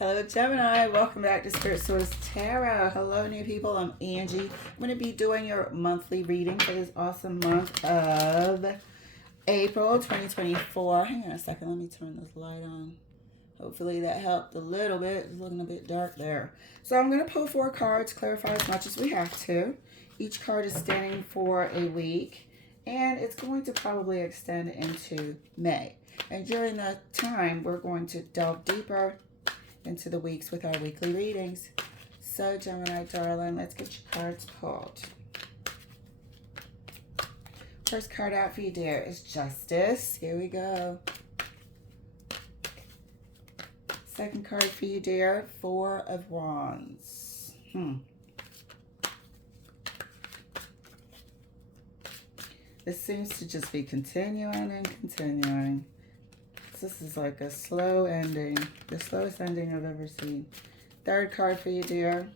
Hello, Gemini. Welcome back to Spirit Source Tarot. Hello, new people. I'm Angie. I'm going to be doing your monthly reading for this awesome month of April 2024. Hang on a second. Let me turn this light on. Hopefully that helped a little bit. It's looking a bit dark there. So I'm going to pull 4 cards, clarify as much as we have to. Each card is standing for a week, and it's going to probably extend into May. And during that time, we're going to delve deeper into the weeks with our weekly readings. So, Gemini, darling, let's get your cards pulled. First card out for you, dear, is Justice. Here we go. Second card for you, dear, 4 of Wands. This seems to just be continuing and continuing. This is like a slow ending. The slowest ending I've ever seen. Third card for you, dear.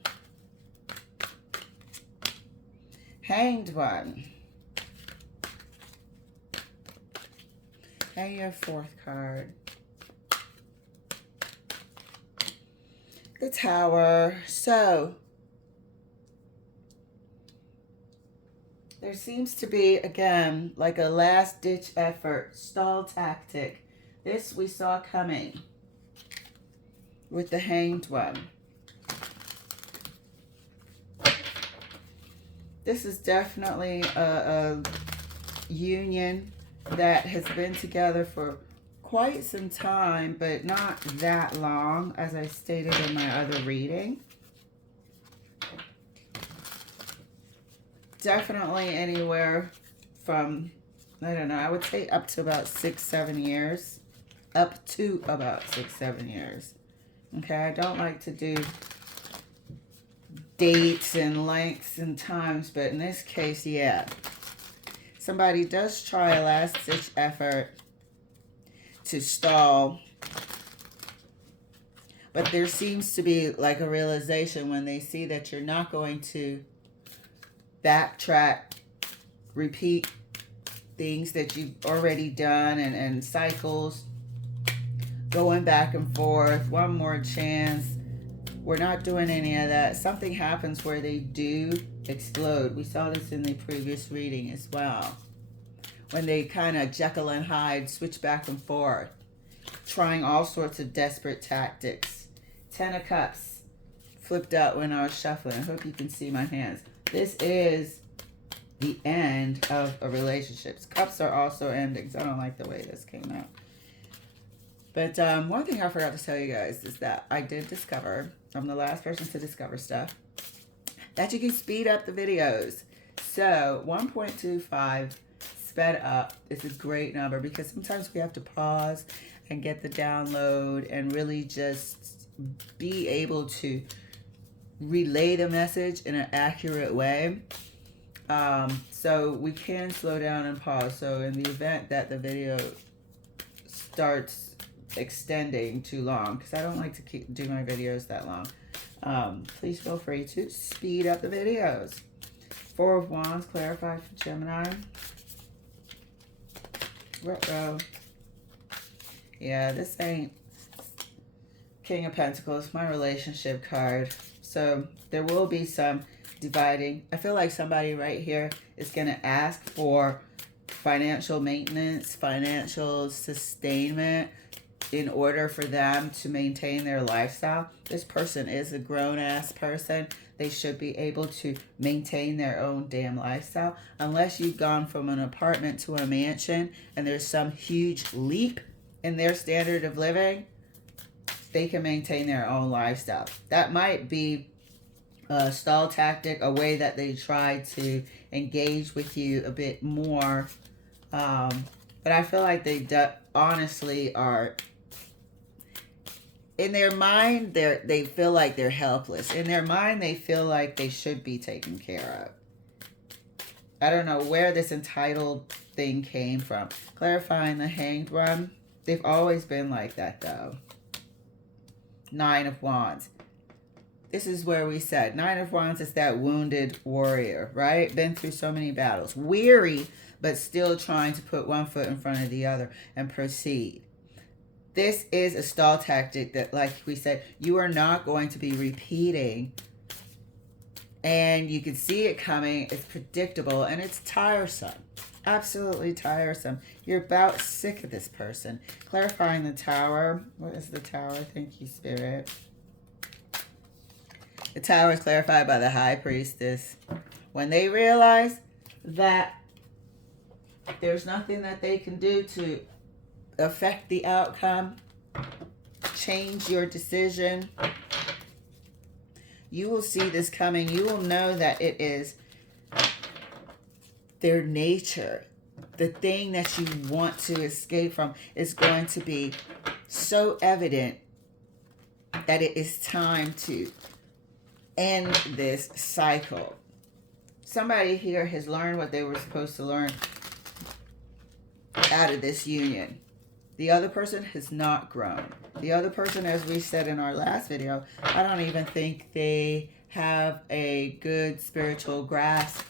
Hanged One. And your 4th card. The Tower. So, there seems to be, again, like a last-ditch effort, stall tactic. This we saw coming with the Hanged One. This is definitely a union that has been together for quite some time, but not that long, as I stated in my other reading. Definitely anywhere from, I don't know, I would say up to about 6-7 years. Up to about 6-7 years. Okay, I don't like to do dates and lengths and times, but in this case, yeah. Somebody does try a last-ditch effort to stall, but there seems to be like a realization when they see that you're not going to backtrack, repeat things that you've already done, and cycles going back and forth, one more chance. We're not doing any of that. Something happens where they do explode. We saw this in the previous reading as well. When they kind of Jekyll and Hyde, switch back and forth, trying all sorts of desperate tactics. 10 of Cups flipped out when I was shuffling. I hope you can see my hands. This is the end of a relationship. Cups are also endings. I don't like the way this came out. But one thing I forgot to tell you guys is that I did discover, I'm the last person to discover stuff, that you can speed up the videos. So 1.25 sped up is a great number, because sometimes we have to pause and get the download and really just be able to relay the message in an accurate way. So we can slow down and pause. So in the event that the video starts extending too long, because I don't like to do my videos that long, please feel free to speed up the videos. 4 of Wands, clarify for Gemini. Ruh-roh. Yeah, this ain't King of Pentacles, my relationship card. So there will be some dividing. I feel like somebody right here is going to ask for financial maintenance, financial sustainment, in order for them to maintain their lifestyle. This person is a grown-ass person. They should be able to maintain their own damn lifestyle. Unless you've gone from an apartment to a mansion and there's some huge leap in their standard of living, they can maintain their own lifestyle. That might be a stall tactic, a way that they try to engage with you a bit more. But I feel like they honestly are, in their mind, they feel like they're helpless. In their mind, they feel like they should be taken care of. I don't know where this entitled thing came from. Clarifying the Hanged One. They've always been like that, though. 9 of Wands. This is where we said 9 of Wands is that wounded warrior, right? Been through so many battles. Weary, but still trying to put one foot in front of the other and proceed. This is a stall tactic that, like we said, you are not going to be repeating. And you can see it coming. It's predictable and it's tiresome. Absolutely tiresome. You're about sick of this person. Clarifying the Tower. What is the Tower? Thank you, Spirit. The Tower is clarified by the High Priestess. When they realize that there's nothing that they can do to affect the outcome, change your decision, you will see this coming. You will know that it is their nature. The thing that you want to escape from is going to be so evident that it is time to end this cycle. Somebody here has learned what they were supposed to learn out of this union. The other person has not grown. The other person, as we said in our last video, I don't even think they have a good spiritual grasp.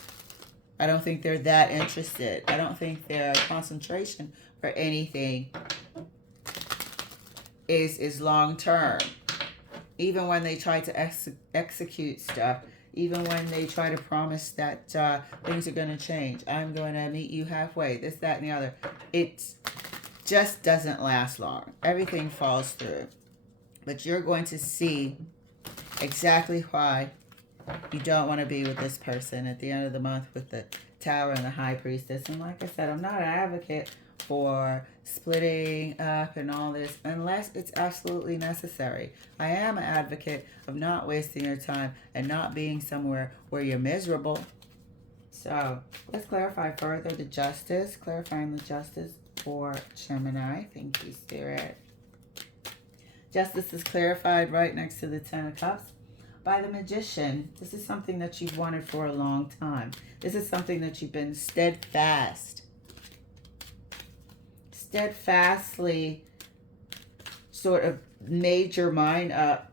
I don't think they're that interested. I don't think their concentration for anything is long term. Even when they try to execute stuff, even when they try to promise that things are going to change, I'm going to meet you halfway, this, that, and the other, it's just doesn't last long. Everything falls through. But you're going to see exactly why you don't want to be with this person at the end of the month with the Tower and the High Priestess. And like I said, I'm not an advocate for splitting up and all this unless it's absolutely necessary. I am an advocate of not wasting your time and not being somewhere where you're miserable. So let's clarify further the Justice, clarifying the Justice for Gemini. Thank you, Spirit. Justice is clarified right next to the Ten of Cups by the Magician. This is something that you've wanted for a long time. This is something that you've been steadfastly sort of made your mind up.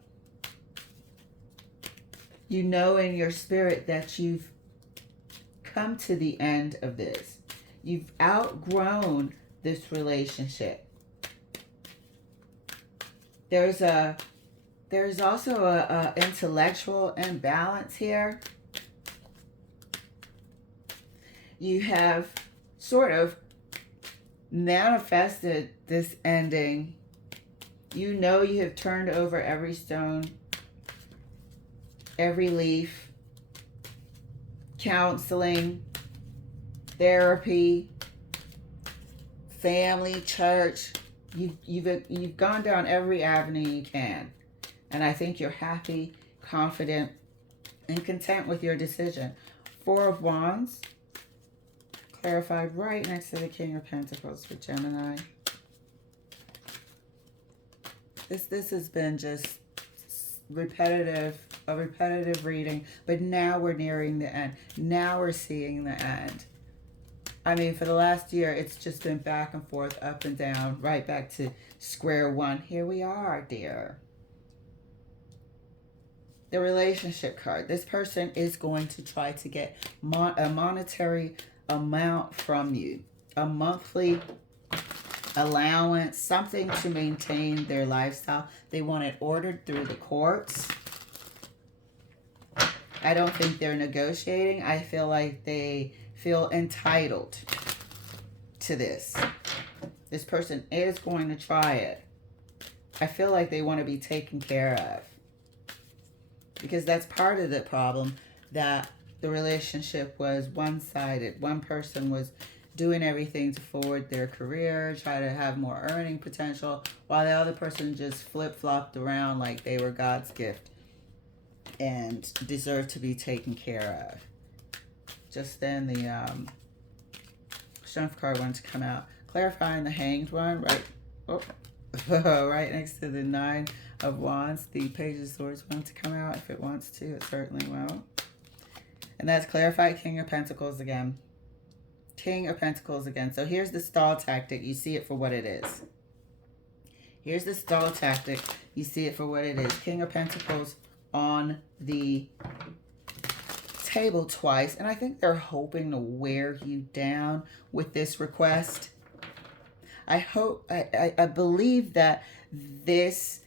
You know in your spirit that you've come to the end of this. You've outgrown this relationship. There's also a intellectual imbalance here. You have sort of manifested this ending. You know you have turned over every stone, every leaf, counseling, therapy, family, church. You've gone down every avenue you can. And I think you're happy, confident, and content with your decision. Four of Wands, clarified right next to the King of Pentacles for Gemini. This has been just a repetitive reading, but now we're nearing the end. Now we're seeing the end. I mean, for the last year, it's just been back and forth, up and down, right back to square one. Here we are, dear. The relationship card. This person is going to try to get a monetary amount from you. A monthly allowance, something to maintain their lifestyle. They want it ordered through the courts. I don't think they're negotiating. I feel like they feel entitled to this. This person is going to try it. I feel like they want to be taken care of. Because that's part of the problem, that the relationship was one-sided. One person was doing everything to forward their career, try to have more earning potential, while the other person just flip-flopped around like they were God's gift and deserved to be taken care of. Just then the Strength card wanted to come out. Clarifying the Hanged one, right? Oh, right next to the Nine of Wands. The Page of Swords wanted to come out. If it wants to, it certainly will. And that's clarified King of Pentacles again. King of Pentacles again. So here's the stall tactic. You see it for what it is. Here's the stall tactic. You see it for what it is. King of Pentacles on the table twice. And I think they're hoping to wear you down with this request. I believe that this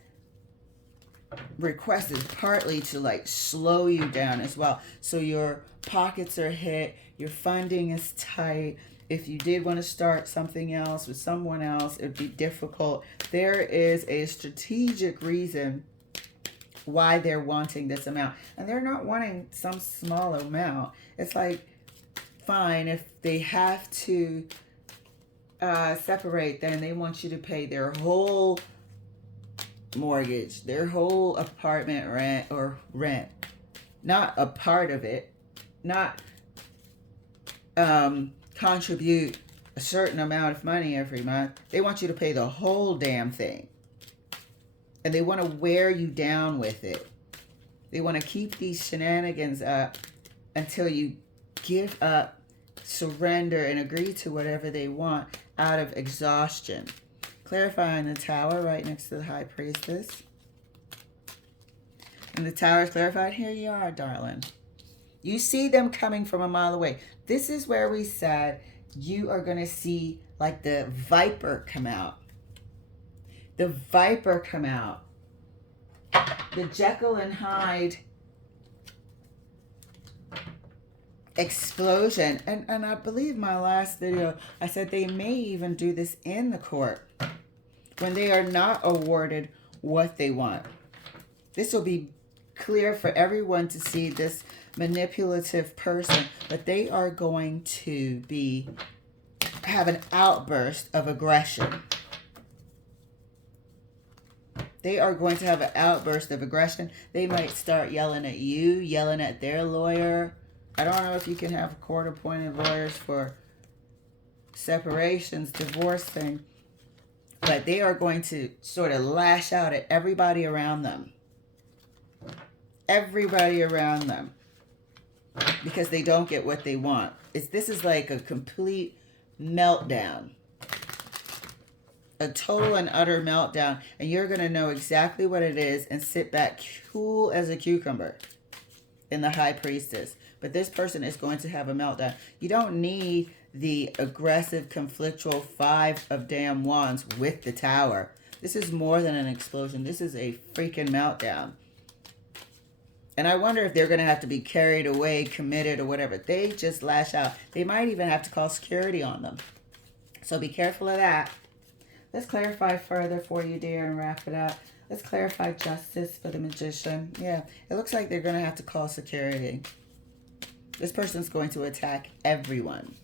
request is partly to like slow you down as well. So your pockets are hit, your funding is tight. If you did want to start something else with someone else, it'd be difficult. There is a strategic reason why they're wanting this amount. And they're not wanting some small amount. It's like, fine, if they have to separate, then they want you to pay their whole mortgage, their whole apartment rent, not a part of it, not contribute a certain amount of money every month. They want you to pay the whole damn thing. And they want to wear you down with it. They want to keep these shenanigans up until you give up, surrender, and agree to whatever they want out of exhaustion. Clarifying the Tower right next to the High Priestess. And the Tower is clarified. Here you are, darling. You see them coming from a mile away. This is where we said you are going to see like the Viper come out. The Viper come out. The Jekyll and Hyde explosion. And I believe my last video, I said they may even do this in the court when they are not awarded what they want. This will be clear for everyone to see, this manipulative person, but they are going to have an outburst of aggression. They are going to have an outburst of aggression. They might start yelling at you, yelling at their lawyer. I don't know if you can have court-appointed lawyers for separations, divorcing, but they are going to sort of lash out at everybody around them. Everybody around them. Because they don't get what they want. This is like a complete meltdown. A total and utter meltdown. And you're going to know exactly what it is and sit back cool as a cucumber in the High Priestess. But this person is going to have a meltdown. You don't need the aggressive, conflictual 5 of damn wands with the Tower. This is more than an explosion. This is a freaking meltdown. And I wonder if they're going to have to be carried away, committed, or whatever. They just lash out. They might even have to call security on them. So be careful of that. Let's clarify further for you, dear, and wrap it up. Let's clarify justice for the Magician. Yeah, it looks like they're going to have to call security. This person's going to attack everyone.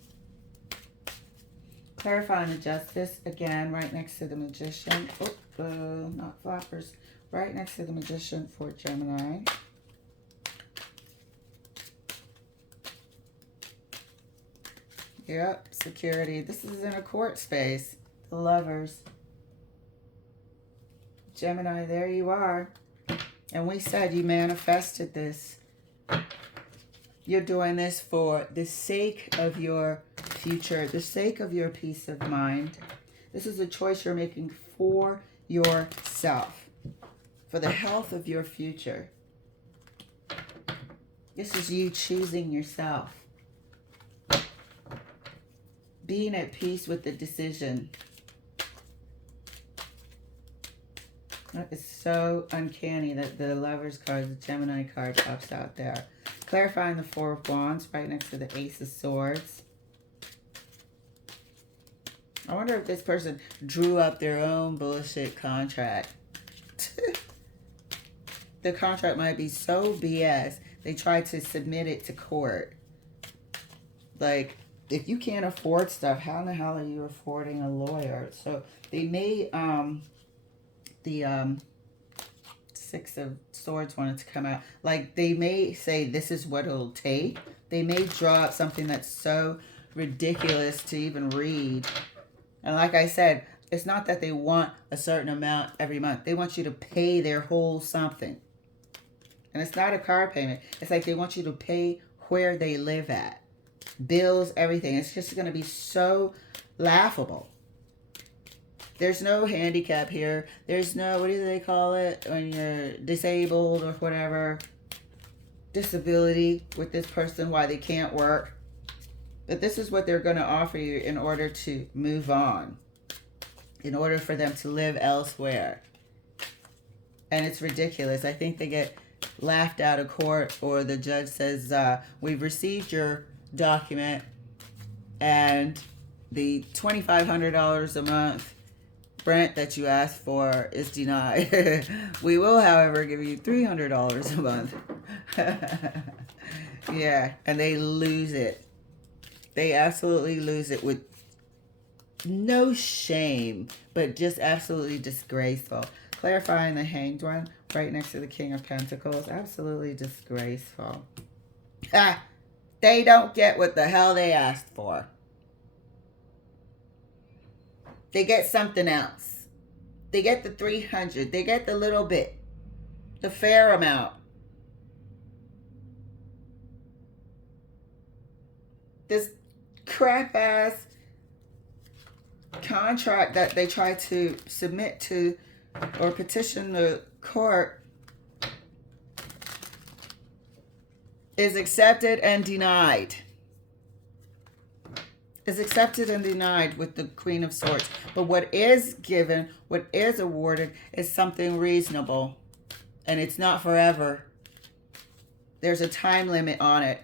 Clarifying the justice, again, right next to the Magician. Oh, not floppers. Right next to the Magician for Gemini. Yep, security. This is in a court space. The Lovers. Gemini, there you are. And we said you manifested this. You're doing this for the sake of your future, the sake of your peace of mind. This is a choice you're making for yourself, for the health of your future. This is you choosing yourself. Being at peace with the decision. That is so uncanny that the Lovers card, the Gemini card, pops out there. Clarifying the 4 of Wands right next to the Ace of Swords. I wonder if this person drew up their own bullshit contract. The contract might be so BS, they tried to submit it to court. Like, if you can't afford stuff, how in the hell are you affording a lawyer? So they may, the 6 of Swords wanted to come out. Like, they may say this is what it'll take. They may draw up something that's so ridiculous to even read. And like I said, it's not that they want a certain amount every month. They want you to pay their whole something. And it's not a car payment. It's like they want you to pay where they live at. Bills, everything. It's just going to be so laughable. There's no handicap here. There's no, what do they call it when you're disabled or whatever, disability with this person, why they can't work. But this is what they're going to offer you in order to move on. in order for them to live elsewhere. And it's ridiculous. I think they get laughed out of court, or the judge says, we've received your document and the $2,500 a month rent that you asked for is denied. We will, however, give you $300 a month. Yeah, and they lose it. They absolutely lose it with no shame, but just absolutely disgraceful. Clarifying the Hanged One right next to the King of Pentacles. Absolutely disgraceful. Ah, they don't get what the hell they asked for. They get something else. They get the 300. They get the little bit. The fair amount. This crap ass contract that they try to submit to or petition the court is accepted and denied. Is accepted and denied with the Queen of Swords. But what is given, what is awarded, is something reasonable. And it's not forever. There's a time limit on it.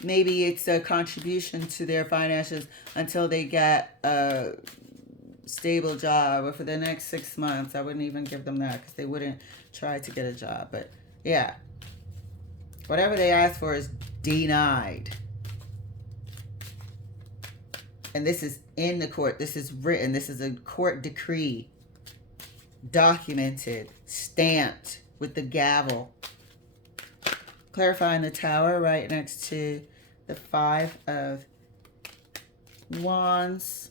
Maybe it's a contribution to their finances until they get a stable job, or for the next 6 months. I wouldn't even give them that because they wouldn't try to get a job. But yeah, whatever they ask for is denied. And this is in the court. This is written. This is a court decree. Documented. Stamped with the gavel. Clarifying the Tower right next to the Five of Wands.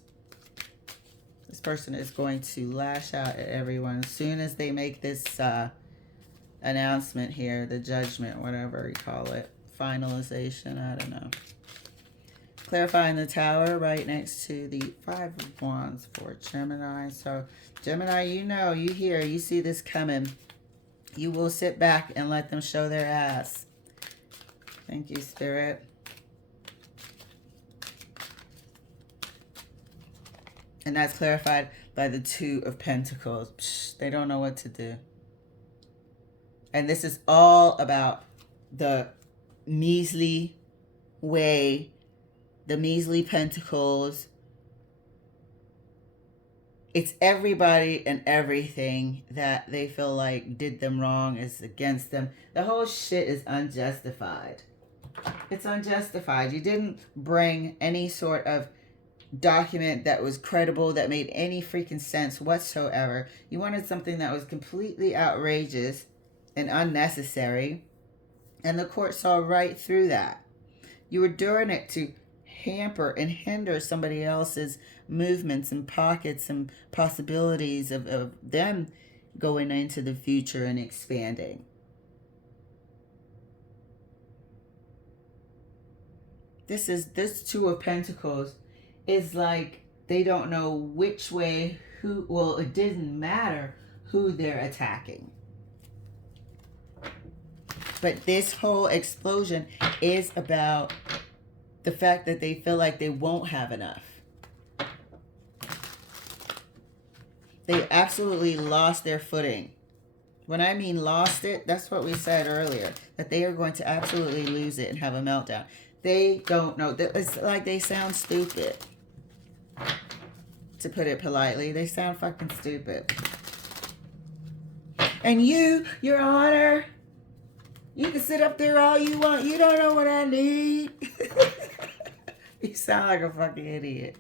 This person is going to lash out at everyone as soon as they make this announcement here, the judgment, whatever you call it, finalization, I don't know. Clarifying the Tower right next to the Five of Wands for Gemini. So Gemini, you know, you hear, you see this coming. You will sit back and let them show their ass. Thank you, Spirit. And that's clarified by the Two of Pentacles. Psh, they don't know what to do. And this is all about the measly way, the measly pentacles. It's everybody and everything that they feel like did them wrong is against them. The whole shit is unjustified. It's unjustified. You didn't bring any sort of document that was credible, that made any freaking sense whatsoever. You wanted something that was completely outrageous and unnecessary. And the court saw right through that. You were doing it to hamper and hinder somebody else's movements and pockets and possibilities of them going into the future and expanding. This Two of Pentacles is like they don't know which way, who, well, it didn't matter who they're attacking. But this whole explosion is about the fact that they feel like they won't have enough. They absolutely lost their footing. When I mean lost it, that's what we said earlier, that they are going to absolutely lose it and have a meltdown. They don't know. It's like they sound stupid. To put it politely, they sound fucking stupid. And you, Your Honor, you can sit up there all you want. You don't know what I need. You sound like a fucking idiot.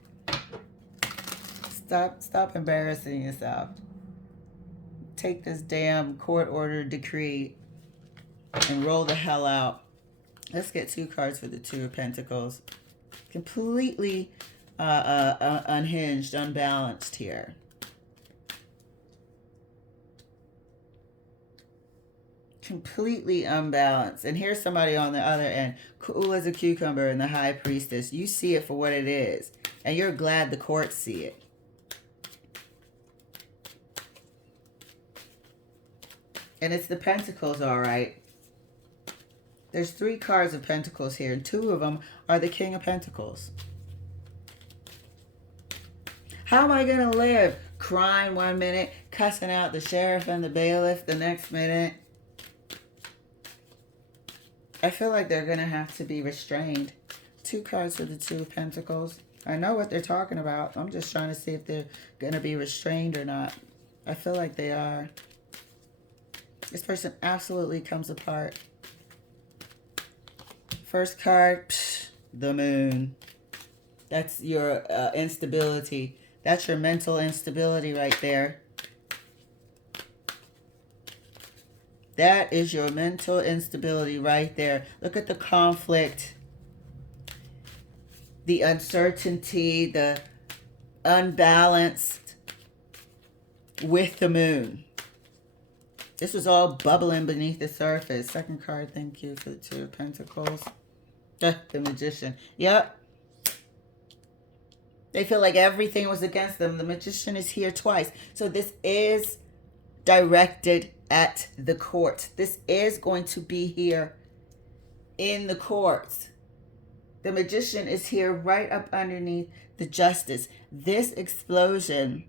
Stop embarrassing yourself. Take this damn court order decree and roll the hell out. Let's get 2 cards for the Two of Pentacles. Completely unhinged, unbalanced here. Completely unbalanced. And here's somebody on the other end, cool as a cucumber, and the High Priestess. You see it for what it is, and you're glad the courts see it. And it's the Pentacles, all right. There's 3 cards of Pentacles here, and 2 of them are the King of Pentacles. How am I going to live? Crying one minute, cussing out the sheriff and the bailiff the next minute. I feel like they're going to have to be restrained. 2 cards for the 2 of Pentacles. I know what they're talking about. I'm just trying to see if they're going to be restrained or not. I feel like they are. This person absolutely comes apart. First card, the Moon. That's your instability. That's your mental instability right there. That is your mental instability right there. Look at the conflict, the uncertainty, the unbalanced with the Moon. This was all bubbling beneath the surface. Second card, thank you for the 2 of Pentacles. The Magician. Yep. They feel like everything was against them. The Magician is here twice. So this is directed at the court. This is going to be here in the courts. The Magician is here right up underneath the Justice. This explosion,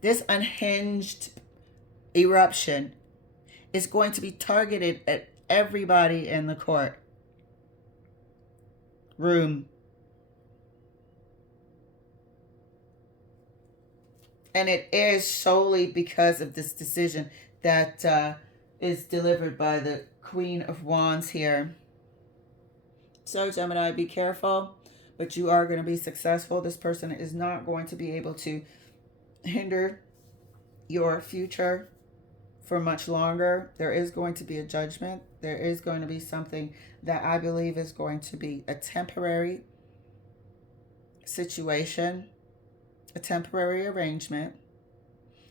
this unhinged eruption is going to be targeted at everybody in the court room. And it is solely because of this decision that is delivered by the Queen of Wands here. So, Gemini, be careful, but you are going to be successful. This person is not going to be able to hinder your future for much longer. There is going to be a judgment. There is going to be something that I believe is going to be a temporary situation, a temporary arrangement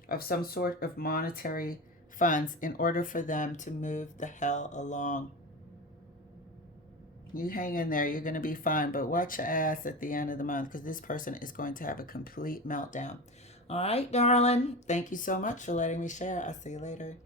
of some sort of monetary funds in order for them to move the hell along. You hang in there, you're going to be fine, but watch your ass at the end of the month because this person is going to have a complete meltdown. All right, darling. Thank you so much for letting me share. I'll see you later.